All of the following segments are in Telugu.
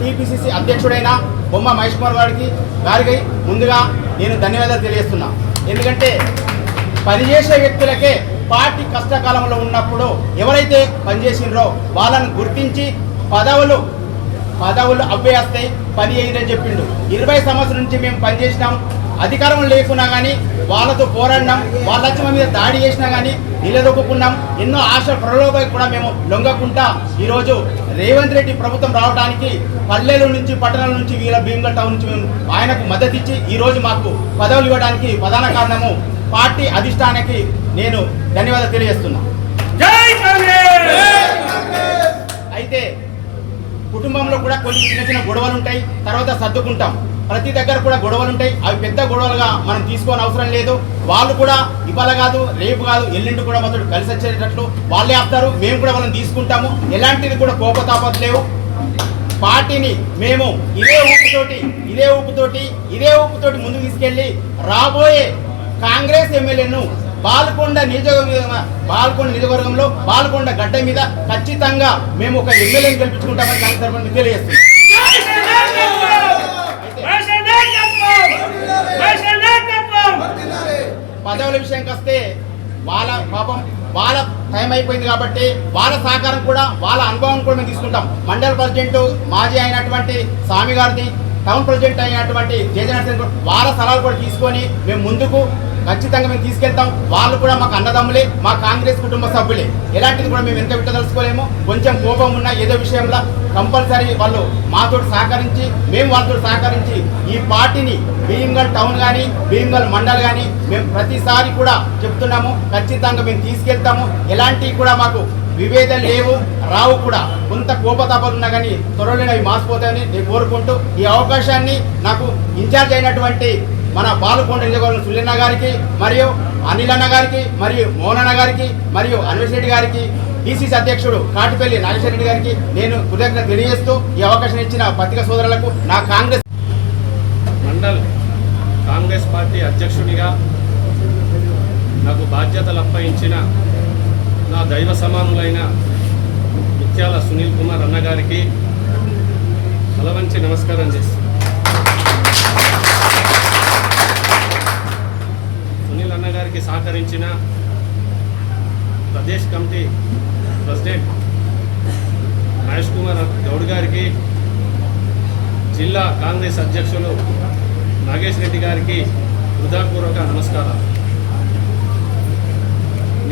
టీపీసీసీ అధ్యక్షుడైన బొమ్మ మహేష్ కుమార్ గారికి ముందుగా నేను ధన్యవాదాలు తెలియజేస్తున్నా. ఎందుకంటే పనిచేసే వ్యక్తులకే పార్టీ కష్టకాలంలో ఉన్నప్పుడు ఎవరైతే పనిచేసినరో వాళ్ళను గుర్తించి పదవులు అవ్వేస్తాయి, పని అయ్యిందని చెప్పిండు. 20 సంవత్సరాల నుంచి మేము పనిచేసినాం, అధికారం లేకున్నా కానీ వాళ్ళతో పోరాడినాం, వాళ్ళ వచ్చి మా మీద దాడి చేసినా కానీ నిలదొక్కున్నాం. ఎన్నో ఆశ ప్రలోభాలకు కూడా మేము లొంగకుండా ఈరోజు రేవంత్ రెడ్డి ప్రభుత్వం రావడానికి పల్లెల నుంచి పట్టణాల నుంచి భీమగల్ టౌన్ నుంచి మేము ఆయనకు మద్దతు ఇచ్చి ఈరోజు మాకు పదవులు ఇవ్వడానికి ప్రధాన కారణము పార్టీ అధిష్టానానికి నేను ధన్యవాదాలు తెలియజేస్తున్నా. అయితే కుటుంబంలో కూడా కొన్ని చిన్న చిన్న గొడవలు ఉంటాయి, తర్వాత సర్దుకుంటాం. ప్రతి దగ్గర కూడా గొడవలు ఉంటాయి, అవి పెద్ద గొడవలుగా మనం తీసుకోని అవసరం లేదు. వాళ్ళు కూడా ఇవాళ కాదు, రేపు కాదు, ఎల్లుండి కూడా మొదలు కలిసి వచ్చేటట్లు వాళ్ళే ఆపుతారు, మేము కూడా వాళ్ళని తీసుకుంటాము. ఎలాంటిది కూడా కోపతాపత లేవు. పార్టీని మేము ఇదే ఊపుతోటి ముందుకు తీసుకెళ్లి రాబోయే కాంగ్రెస్ ఎమ్మెల్యేను బాల్కొండ నియోజకవర్గంలో బాల్కొండ గడ్డ మీద ఖచ్చితంగా మేము ఒక ఎమ్మెల్యేని గెలిపించుకుంటామని కాంగ్రెస్ తెలియజేస్తున్నాం. పదవుల విషయానికి వస్తే వాళ్ళ టైం అయిపోయింది కాబట్టి వాళ్ళ సహకారం కూడా వాళ్ళ అనుభవం కూడా మేము తీసుకుంటాం. మండల ప్రెసిడెంట్ మాజీ అయినటువంటి స్వామి గారిది, టౌన్ ప్రెసిడెంట్ అయినటువంటి జయజనర్సన్ వాళ్ళ సలహాలు కూడా తీసుకొని మేము ముందుకు ఖచ్చితంగా మేము తీసుకెళ్తాం. వాళ్ళు కూడా మాకు అన్నదమ్ములే, మా కాంగ్రెస్ కుటుంబ సభ్యులే. ఎలాంటిది కూడా మేము ఎంత విట్టదలుచుకోలేము. కొంచెం కోపం ఉన్న ఏదో విషయంలో కంపల్సరీ వాళ్ళు మాతో సహకరించి మేము వాళ్ళతో సహకరించి ఈ పార్టీని భీమగల్ టౌన్ కానీ భీమగల్ మండల్ కానీ మేము ప్రతిసారి కూడా చెప్తున్నాము, ఖచ్చితంగా మేము తీసుకెళ్తాము. ఎలాంటివి కూడా మాకు విభేదాలు లేవు, రావు కూడా. కొంత కోపతాపాలు ఉన్నా కానీ త్వరలోనే అవి మాసిపోతాయని నేను కోరుకుంటూ ఈ అవకాశాన్ని నాకు ఇన్ఛార్జ్ అయినటువంటి మన బాలుకొండ నియోజకవర్గం సుల్లన్న గారికి మరియు అనిల్ అన్న గారికి మరియు మోహన్ అన్న గారికి మరియు అన్వేష్ రెడ్డి గారికి డిసిసి అధ్యక్షుడు కాటిపల్లి నాగేశ్వర రెడ్డి గారికి నేను కృతజ్ఞత తెలియజేస్తూ ఈ అవకాశం ఇచ్చిన పత్రికా సోదరులకు నా కాంగ్రెస్ పార్టీ అధ్యక్షుడిగా నాకు బాధ్యతలు అప్పగించిన నా దైవ సమానులైన ముత్యాల సునీల్ కుమార్ అన్న గారికి తలవంచి నమస్కారం చేస్తాను. సునీల్ అన్న గారికి సహకరించిన ప్రదేశ్ కమిటీ ప్రెసిడెంట్ మహేష్ కుమార్ గౌడ్ గారికి, జిల్లా కాంగ్రెస్ అధ్యక్షులు నాగేష్ రెడ్డి గారికి హృదయపూర్వక నమస్కారాలు.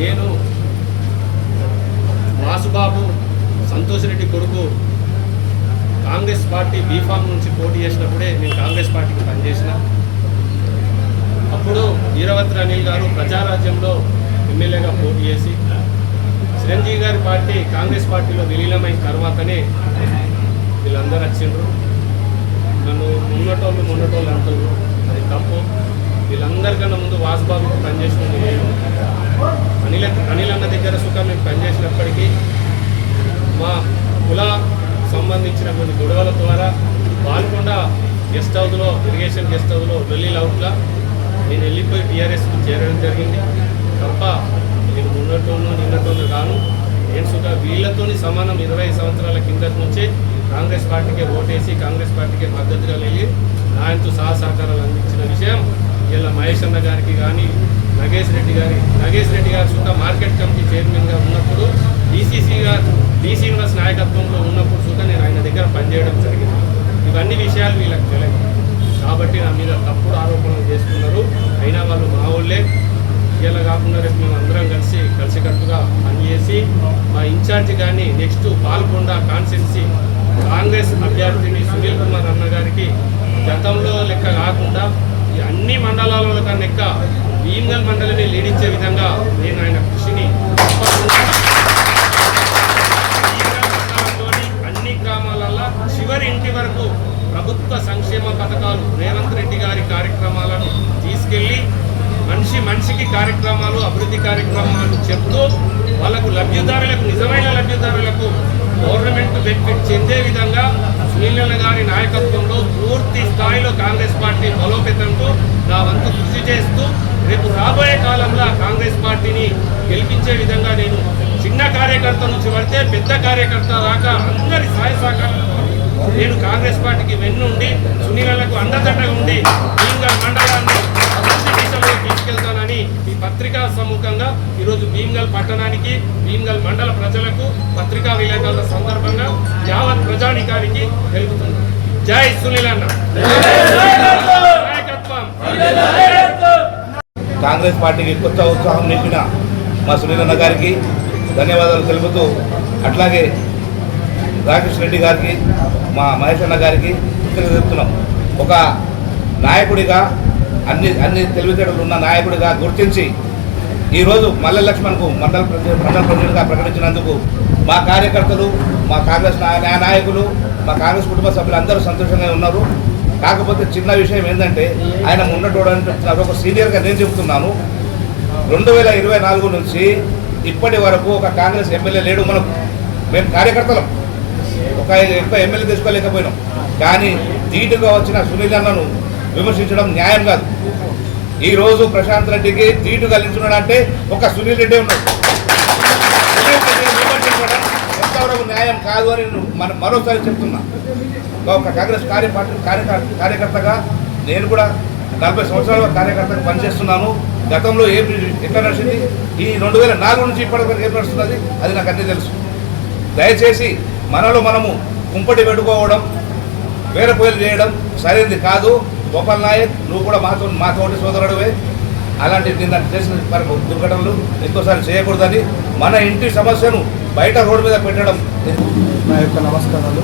నేను వాసుబాబు సంతోష్ రెడ్డి కొడుకు కాంగ్రెస్ పార్టీ బీఫామ్ నుంచి పోటీ చేసినప్పుడే నేను కాంగ్రెస్ పార్టీకి పనిచేసిన. అప్పుడు వీరవత్ర అనిల్ గారు ప్రజారాజ్యంలో ఎమ్మెల్యేగా పోటీ చేసి చిరంజీవి గారి పార్టీ కాంగ్రెస్ పార్టీలో విలీనమైన తర్వాతనే వీళ్ళందరూ వచ్చిండ్రు. నన్ను మొన్నటోళ్ళు అంటారు, అది తప్పు. వీళ్ళందరికన్నా ముందు వాసుబాబుకి పనిచేసిన నేను అనిల్ అన్న దగ్గర సుఖం మేము పనిచేసినప్పటికీ మా కుల సంబంధించిన కొన్ని గొడవల ద్వారా బాల్కొండ గెస్ట్ హౌస్లో, ఇరిగేషన్ గెస్ట్ హౌస్లో ఢిల్లీలో అవుట్లా నేను వెళ్ళిపోయి టీఆర్ఎస్కి చేరడం జరిగింది. తప్ప నేను నిన్నటోళ్ళు కాను. నేను సుఖ వీళ్ళతోని సమానం 20 సంవత్సరాల కిందటి నుంచే కాంగ్రెస్ పార్టీకే ఓటేసి కాంగ్రెస్ పార్టీకే మద్దతుగా వెళ్ళి ఆయనతో సహకారాలు అందించిన విషయం ఇలా మహేష్ అన్న గారికి కానీ నాగేష్ రెడ్డి గారు సుఖ మార్కెట్ కమిటీ చైర్మన్గా ఉన్నప్పుడు డి శ్రీనివాస్ నాయకత్వంలో ఉన్నప్పుడు సుఖ నేను ఆయన దగ్గర పనిచేయడం జరిగింది. ఇవన్నీ విషయాలు వీళ్ళకి తెలియదు కాబట్టి నా మీద తప్పుడు ఆరోపణలు చేస్తున్నారు. అయినా వాళ్ళు మా ఊళ్ళే. ఇలా కాకుండా రేపు మేము అందరం కలిసికట్టుగా పనిచేసి మా ఇన్ఛార్జి కానీ నెక్స్ట్ పాల్కొండ కాన్స్టిట్యున్సీ కాంగ్రెస్ అభ్యర్థిని సునీల్ కుమార్ అన్న గారికి గతంలో లెక్క కాకుండా ఈ అన్ని మండలాల కన్నా భీమగల్ మండలిని లీడించే విధంగా నేను ఆయన కృషిని అన్ని గ్రామాలలో చివరి ఇంటి వరకు ప్రభుత్వ సంక్షేమ పథకాలు రేవంత్ రెడ్డి గారి కార్యక్రమాలను తీసుకెళ్లి మనిషికి కార్యక్రమాలు, అభివృద్ధి కార్యక్రమాలు చెప్తూ వాళ్ళకు నిజమైన లబ్ధిదారులకు గవర్నమెంట్ బెనిఫిట్ చెందే విధంగా సునీల్ గారి నాయకత్వంలో పూర్తి స్థాయిలో కాంగ్రెస్ పార్టీ బలోపేతంతో నా వంతు కృషి చేస్తూ రేపు రాబోయే కాలంలో కాంగ్రెస్ పార్టీని గెలిపించే విధంగా నేను చిన్న కార్యకర్త నుంచి పడితే పెద్ద కార్యకర్త దాకా అందరి సహాయ సహకారాలు నేను కాంగ్రెస్ పార్టీకి వెన్నుండి సునీలకు అండదండగా ఉండి భీమ్గల్ మండలాన్ని అభివృద్ధి దిశలో తీసుకెళ్తానని ఈ పత్రికా సమ్ముఖంగా ఈరోజు భీమ్గల్ పట్టణానికి భీమ్గల్ మండల ప్రజలకు పత్రికా విలేకరుల సందర్భంగా యావత్ ప్రజానికానికి తెలుపుతున్నాను. జై సునీల్ అన్న. నాయకత్వం. కాంగ్రెస్ పార్టీకి కొత్త ఉత్సాహం నింపిన మా సునీల్ అన్న గారికి ధన్యవాదాలు తెలుపుతూ, అట్లాగే రాకేష్ రెడ్డి గారికి, మా మహేష్ అన్న గారికి కృతజ్ఞతలు చెప్తున్నాం. ఒక నాయకుడిగా అన్ని తెలివితేటలు ఉన్న నాయకుడిగా గుర్తించి ఈరోజు మల్లె లక్ష్మణ్కు మండల ప్రెసిడెంట్గా ప్రకటించినందుకు మా కార్యకర్తలు, మా కాంగ్రెస్ నాయకులు, మా కాంగ్రెస్ కుటుంబ సభ్యులు అందరూ సంతోషంగా ఉన్నారు. కాకపోతే చిన్న విషయం ఏంటంటే ఆయన ఉన్నటువంటి చెప్తున్నారు, ఒక సీనియర్గా నేను చెప్తున్నాను, 2024 నుంచి ఇప్పటి వరకు ఒక కాంగ్రెస్ ఎమ్మెల్యే లేడు. మేము కార్యకర్తలం, ఒక ఎమ్మెల్యే తెచ్చుకోలేకపోయినాం. కానీ ధీటుగా వచ్చిన సునీల్ అన్నను విమర్శించడం న్యాయం కాదు. ఈరోజు ప్రశాంత్ రెడ్డికి ధీటుగా నిల్చున్నాడంటే ఒక సునీల్ రెడ్డి ఉన్నాడు. విమర్శించడం ఎంతవరకు న్యాయం కాదు అని మరోసారి చెప్తున్నా. ఒక కాంగ్రెస్ కార్యకర్తగా నేను కూడా 40 సంవత్సరాలుగా కార్యకర్తగా పనిచేస్తున్నాను. గతంలో ఎట్లా నడిచింది, ఈ 2004 నుంచి ఇప్పటివరకు ఏం నడుస్తున్నది అది నాకు అన్నీ తెలుసు. దయచేసి మనలో మనము కుంపటి పెట్టుకోవడం, వేరే పోయలు చేయడం సరైనది కాదు. గోపాల్ నాయక్, నువ్వు కూడా మా తోటి సోదరుడివే. అలాంటి నిన్న చేసిన దుర్ఘటనలు ఇంకోసారి చేయకూడదని, మన ఇంటి సమస్యను బయట రోడ్డు మీద పెట్టడం. నా యొక్క నమస్కారాలు.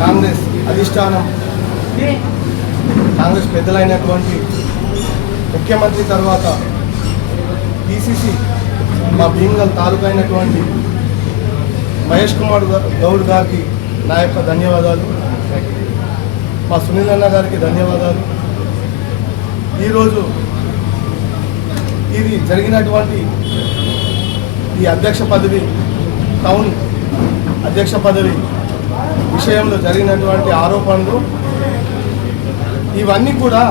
కాంగ్రెస్ అధిష్టానం, కాంగ్రెస్ పెద్దలైనటువంటి ముఖ్యమంత్రి తర్వాత పిసిసి మా భీమ్గల్ తాలూకా అయినటువంటి మహేష్ కుమార్ గౌడ్ గారికి నా యొక్క ధన్యవాదాలు. మా సునీల్ అన్న గారికి ధన్యవాదాలు. ఈరోజు ఇది జరిగినటువంటి ఈ అధ్యక్ష పదవి, టౌన్ అధ్యక్ష పదవి విషయంలో జరిగినటువంటి ఆరోపణలు ఇవన్నీ కూడా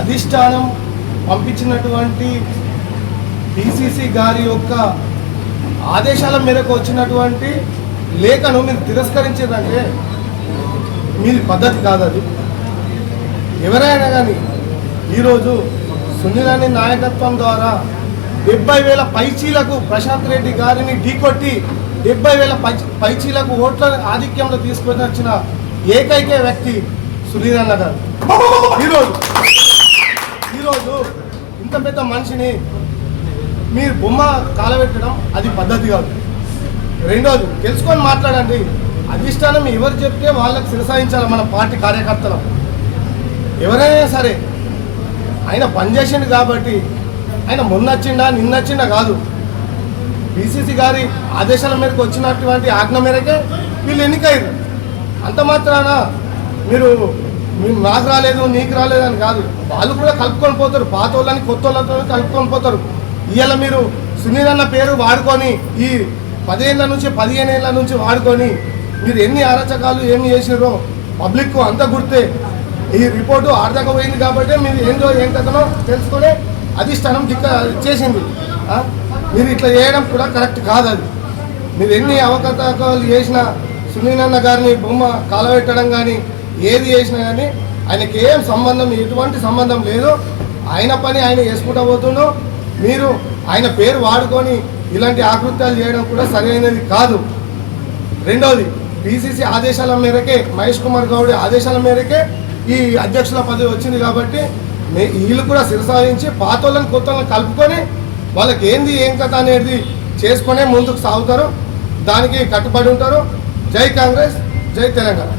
అధిష్టానం పంపించినటువంటి పిసిసి గారి యొక్క ఆదేశాల మేరకు వచ్చినటువంటి లేఖను మీరు తిరస్కరించారంటే మీది పద్ధతి కాదు. అది ఎవరైనా కానీ ఈరోజు సునీల్ అనే నాయకత్వం ద్వారా 70,000 పైచీలకు ప్రశాంత్ రెడ్డి గారిని ఢీకొట్టి 70,000 పైచీలకు ఓట్ల ఆధిక్యంలో తీసుకొని వచ్చిన ఏకైక వ్యక్తి సునీల్ అన్న గారు. ఈరోజు ఇంత పెద్ద మనిషిని మీరు బొమ్మ కాలబెట్టడం అది పద్ధతి కాదు. రెండోది తెలుసుకొని మాట్లాడండి. అధిష్టానం ఎవరు చెప్తే వాళ్ళకి శిరసాయించాలి. మన పార్టీ కార్యకర్తలు ఎవరైనా సరే, ఆయన పనిచేసిండు కాబట్టి ఆయన మొన్నొచ్చిండా నిన్నొచ్చిండా కాదు, పిసిసి గారి ఆదేశాల మేరకు వచ్చినటువంటి ఆజ్ఞ మేరకే వీళ్ళు ఎన్నికయ్యారు. అంత మాత్రాన మీరు నాకు రాలేదు నీకు రాలేదు అని కాదు. వాళ్ళు కూడా కలుపుకొని పోతారు, పాత వాళ్ళని కొత్త వాళ్ళతో కలుపుకొని పోతారు. ఇవాళ మీరు సునీల్ అన్న పేరు వాడుకొని ఈ 10 ఏళ్ళ నుంచి 15 ఏళ్ళ నుంచి వాడుకొని మీరు ఎన్ని అరాచకాలు ఏమి చేసినారో పబ్లిక్ అంతా గుర్తే. ఈ రిపోర్టు ఆర్థిక పోయింది కాబట్టి మీరు ఏందో ఏం కథనో తెలుసుకొని అధిష్టానం చేసింది. మీరు ఇట్లా చేయడం కూడా కరెక్ట్ కాదు. అది మీరు ఎన్ని అవకతవకలు చేసినా, సునీల్ అన్న గారిని బొమ్మ కాలబెట్టడం కానీ ఏది చేసినా కానీ ఆయనకి ఏం సంబంధం, ఎటువంటి సంబంధం లేదు. ఆయన పని ఆయన చేసుకుంటూ పోతుండో, మీరు ఆయన పేరు వాడుకొని ఇలాంటి ఆకృత్యాలు చేయడం కూడా సరైనది కాదు. రెండవది పిసిసి ఆదేశాల మేరకే, మహేష్ కుమార్ గౌడ్ ఆదేశాల మేరకే ఈ అధ్యక్షుల పదవి వచ్చింది కాబట్టి వీళ్ళు కూడా శిరసాయించి పాత వాళ్ళని కొత్త వాళ్ళని కలుపుకొని వాళ్ళకి ఏంది ఏం కథ అనేది చేసుకునే ముందుకు సాగుతారు. దానికి కట్టుబడి ఉంటారు. జై కాంగ్రెస్, జై తెలంగాణ.